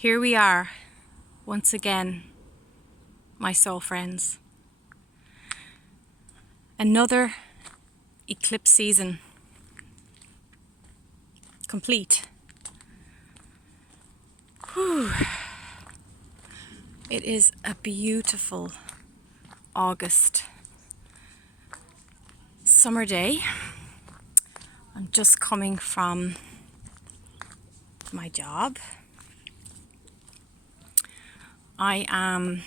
Here we are, once again, my soul friends. Another eclipse season complete. Whew. It is a beautiful August summer day. I'm just coming from my job. I am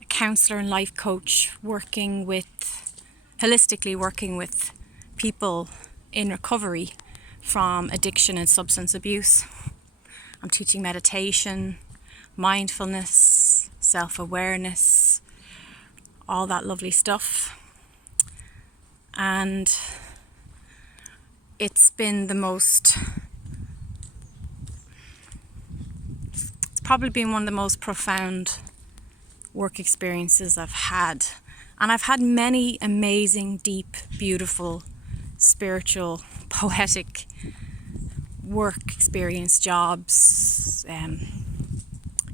a counsellor and life coach holistically working with people in recovery from addiction and substance abuse. I'm teaching meditation, mindfulness, self-awareness, all that lovely stuff. And it's been probably been one of the most profound work experiences I've had. And I've had many amazing, deep, beautiful, spiritual, poetic work experience, jobs,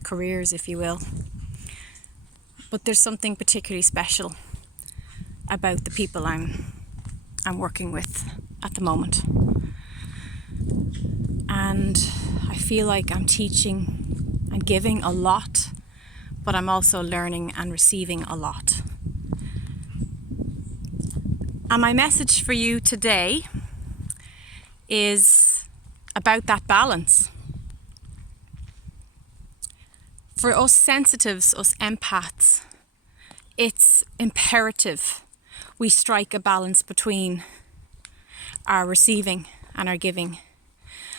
careers, if you will. But there's something particularly special about the people I'm working with at the moment. And I feel like I'm teaching and giving a lot, but I'm also learning and receiving a lot. And my message for you today is about that balance. For us sensitives, us empaths, it's imperative we strike a balance between our receiving and our giving.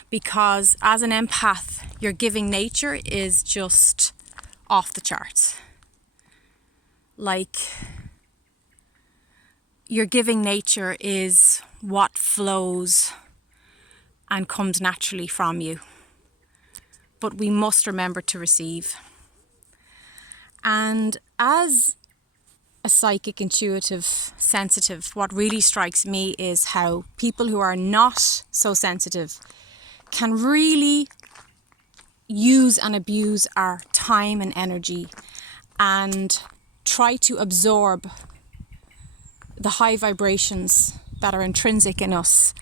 Because as an empath, your giving nature is just off the charts. Like, your giving nature is what flows and comes naturally from you. But we must remember to receive. And as a psychic, intuitive, sensitive, what really strikes me is how people who are not so sensitive can really use and abuse our time and energy and try to absorb the high vibrations that are intrinsic in us,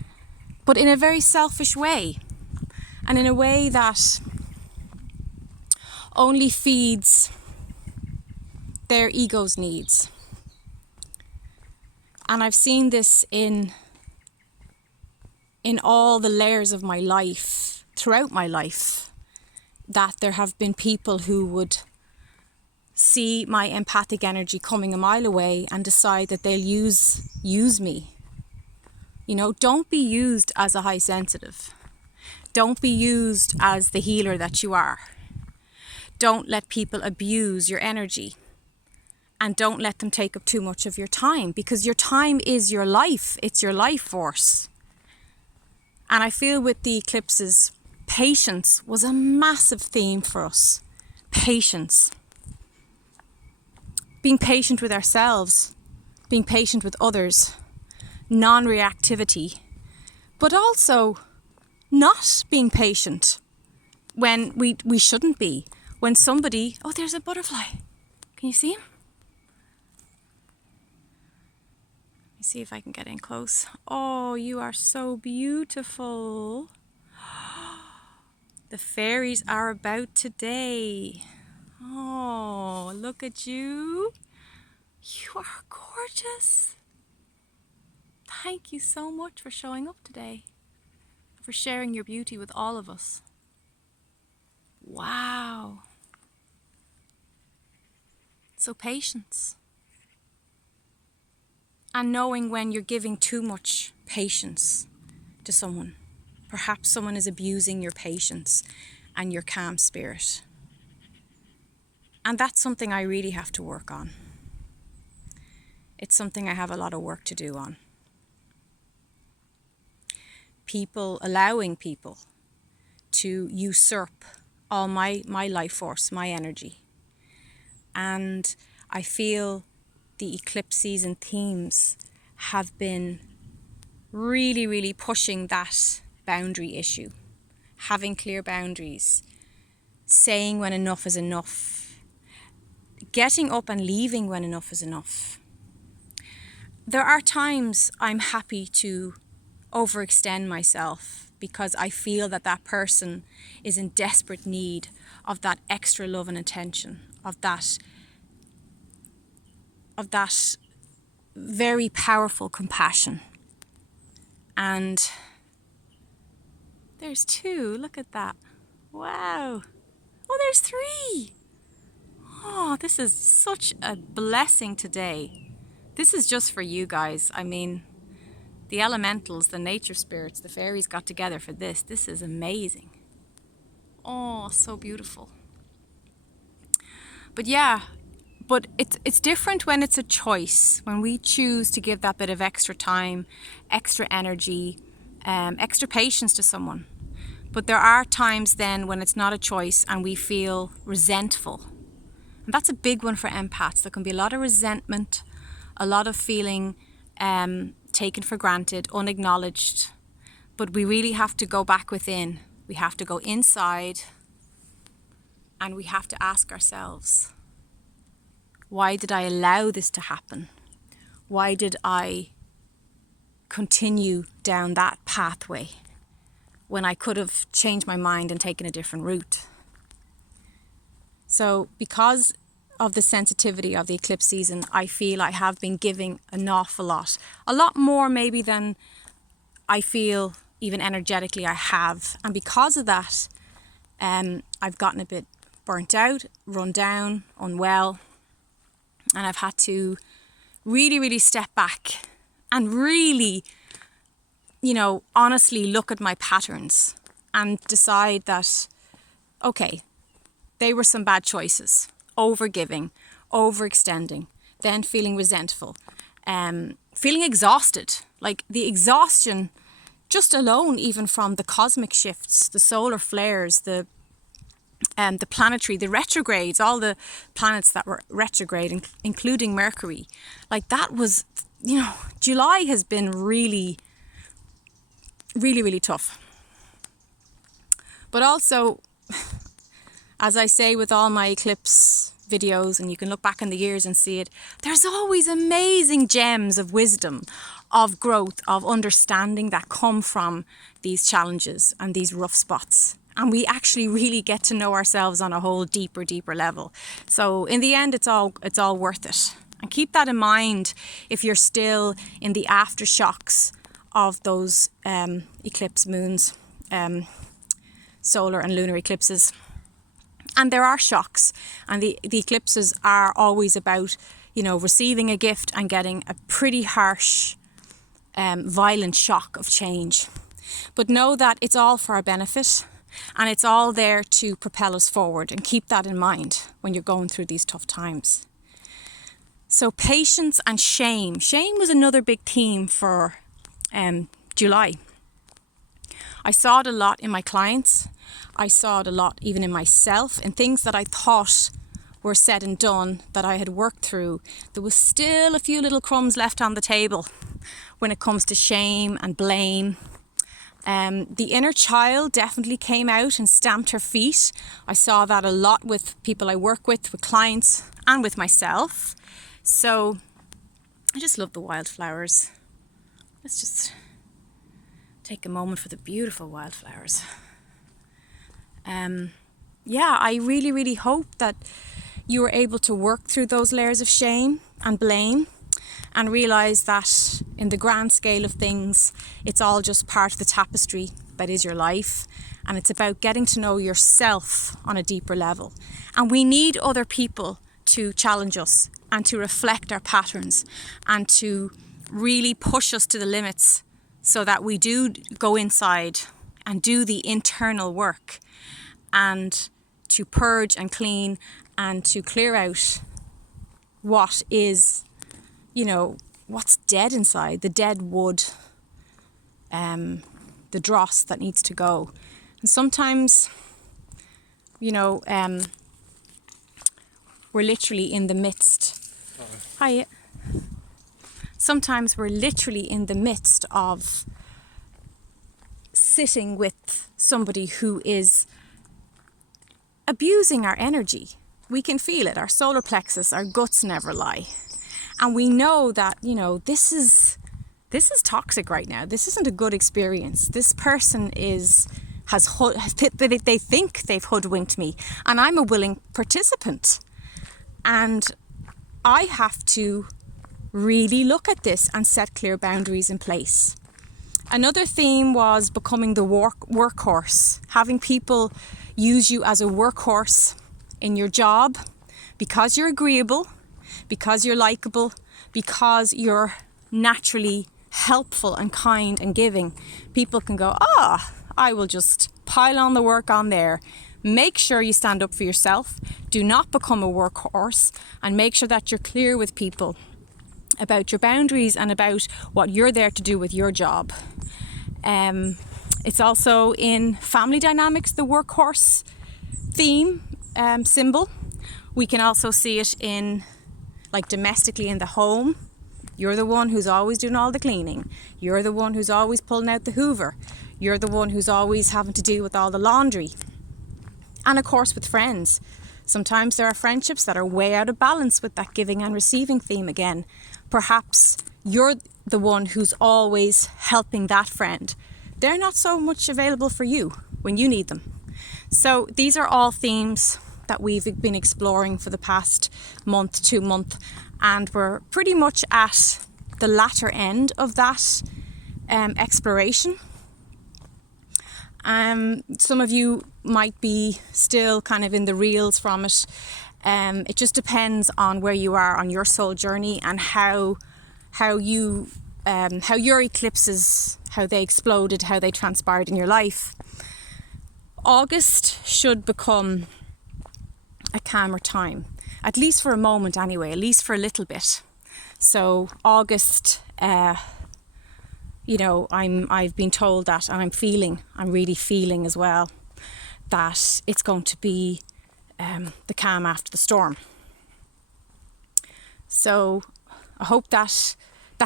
but in a very selfish way, and in a way that only feeds their ego's needs. And I've seen this in all the layers of my life, throughout my life, that there have been people who would see my empathic energy coming a mile away and decide that they'll use me. You know, don't be used as a high sensitive. Don't be used as the healer that you are. Don't let people abuse your energy. And don't let them take up too much of your time, because your time is your life. It's your life force. And I feel with the eclipses, patience was a massive theme for us. Patience. Being patient with ourselves, being patient with others, non-reactivity, but also not being patient when we shouldn't be. When somebody, oh, there's a butterfly. Can you see him? Let me see if I can get in close. Oh, you are so beautiful. The fairies are about today. Oh, look at you. You are gorgeous. Thank you so much for showing up today, for sharing your beauty with all of us. Wow. So patience. And knowing when you're giving too much patience to someone. Perhaps someone is abusing your patience and your calm spirit. And that's something I really have to work on. It's something I have a lot of work to do on. Allowing people to usurp all my life force, my energy. And I feel the eclipse season themes have been really, really pushing that boundary issue. Having clear boundaries, saying when enough is enough, getting up and leaving when enough is enough. There are times I'm happy to overextend myself because I feel that that person is in desperate need of that extra love and attention, of that very powerful compassion. And there's 2, look at that. Wow. Oh, there's 3. Oh, this is such a blessing today. This is just for you guys. I mean, the elementals, the nature spirits, the fairies got together for this. This is amazing. Oh, so beautiful. But yeah, but it's different when it's a choice, when we choose to give that bit of extra time, extra energy, extra patience to someone. But there are times then when it's not a choice and we feel resentful. And that's a big one for empaths. There can be a lot of resentment, a lot of feeling taken for granted, unacknowledged. But we really have to go back within. We have to go inside and we have to ask ourselves, why did I allow this to happen? Why did I continue down that pathway when I could have changed my mind and taken a different route? So because of the sensitivity of the eclipse season, I feel I have been giving an awful lot. A lot more maybe than I feel even energetically I have. And because of that, I've gotten a bit burnt out, run down, unwell. And I've had to really, really step back and really, honestly look at my patterns and decide that, okay, they were some bad choices. Overgiving, overextending, then feeling resentful, feeling exhausted. Like the exhaustion just alone, even from the cosmic shifts, the solar flares, the planetary, the retrogrades, all the planets that were retrograde, including Mercury. Like that was, July has been really, really, really tough. But also, as I say with all my eclipse videos, and you can look back in the years and see it, there's always amazing gems of wisdom, of growth, of understanding that come from these challenges and these rough spots. And we actually really get to know ourselves on a whole deeper level. So in the end, it's all worth it. And keep that in mind if you're still in the aftershocks of those eclipse moons, solar and lunar eclipses. And there are shocks, and the eclipses are always about, receiving a gift and getting a pretty harsh, violent shock of change. But know that it's all for our benefit, and it's all there to propel us forward, and keep that in mind when you're going through these tough times. So patience and shame. Shame was another big theme for July. I saw it a lot in my clients. I saw it a lot even in myself, in things that I thought were said and done that I had worked through. There was still a few little crumbs left on the table when it comes to shame and blame. The inner child definitely came out and stamped her feet. I saw that a lot with people I work with clients, and with myself. So I just love the wildflowers. Let's just take a moment for the beautiful wildflowers. I really, really hope that you were able to work through those layers of shame and blame and realise that in the grand scale of things, it's all just part of the tapestry that is your life. And it's about getting to know yourself on a deeper level. And we need other people to challenge us and to reflect our patterns and to really push us to the limits so that we do go inside and do the internal work and to purge and clean and to clear out what is, what's dead inside, the dead wood, the dross that needs to go. And sometimes, we're literally in the midst. Hi. Sometimes we're literally in the midst of sitting with somebody who is abusing our energy. We can feel it. Our solar plexus, our guts never lie. And we know that, you know, this is toxic right now. This isn't a good experience. This person they think they've hoodwinked me, and I'm a willing participant. And I have to really look at this and set clear boundaries in place. Another theme was becoming the workhorse, having people use you as a workhorse in your job because you're agreeable, because you're likable, because you're naturally helpful and kind and giving. People can go, I will just pile on the work on there. Make sure you stand up for yourself. Do not become a workhorse, and make sure that you're clear with people about your boundaries and about what you're there to do with your job. It's also in family dynamics, the workhorse theme symbol. We can also see it in, like, domestically in the home. You're the one who's always doing all the cleaning. You're the one who's always pulling out the hoover. You're the one who's always having to deal with all the laundry. And of course with friends. Sometimes there are friendships that are way out of balance with that giving and receiving theme again. Perhaps you're the one who's always helping that friend. They're not so much available for you when you need them. So these are all themes that we've been exploring for the past month, 2 months, and we're pretty much at the latter end of that exploration. Some of you might be still kind of in the reels from it. It just depends on where you are on your soul journey and how your eclipses, how they exploded, how they transpired in your life. August should become a calmer time, at least for a moment anyway, at least for a little bit. So August, I've been told that, and I'm really feeling as well, that it's going to be the calm after the storm. So I hope that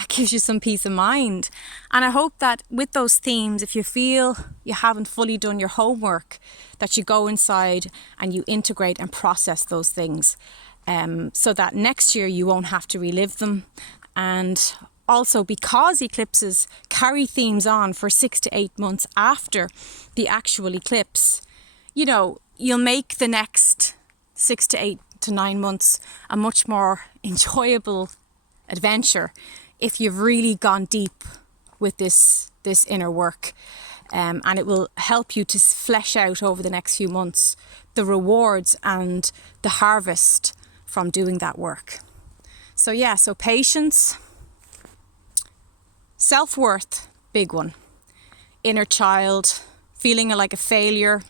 gives you some peace of mind. And I hope that with those themes, if you feel you haven't fully done your homework, that you go inside and you integrate and process those things, so that next year you won't have to relive them. And also, because eclipses carry themes on for 6 to 8 months after the actual eclipse, you know, you'll make the next 6 to 8 to 9 months a much more enjoyable adventure if you've really gone deep with this inner work. And it will help you to flesh out over the next few months the rewards and the harvest from doing that work. So patience. Self-worth, big one. Inner child, feeling like a failure.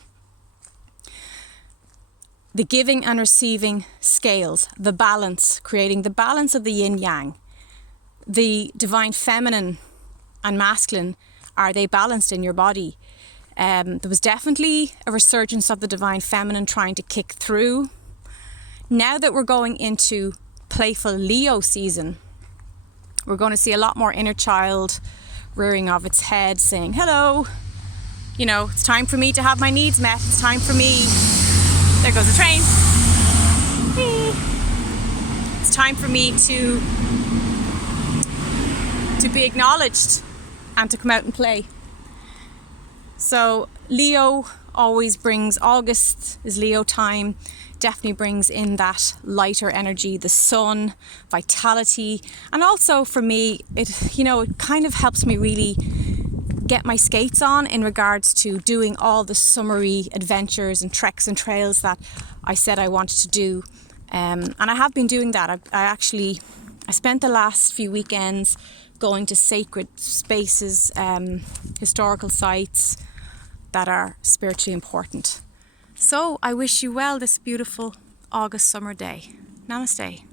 The giving and receiving scales, the balance, creating the balance of the yin-yang. The divine feminine and masculine, are they balanced in your body? There was definitely a resurgence of the divine feminine trying to kick through. Now that we're going into playful Leo season, we're going to see a lot more inner child rearing of its head, saying, hello, you know, it's time for me to have my needs met. It's time for me. There goes the train. It's time for me to be acknowledged and to come out and play. So Leo always brings, August is Leo time, definitely brings in that lighter energy, the sun, vitality. And also for me, it kind of helps me really get my skates on in regards to doing all the summery adventures and treks and trails that I said I wanted to do. And I have been doing that. I spent the last few weekends going to sacred spaces, historical sites that are spiritually important. So I wish you well this beautiful August summer day. Namaste.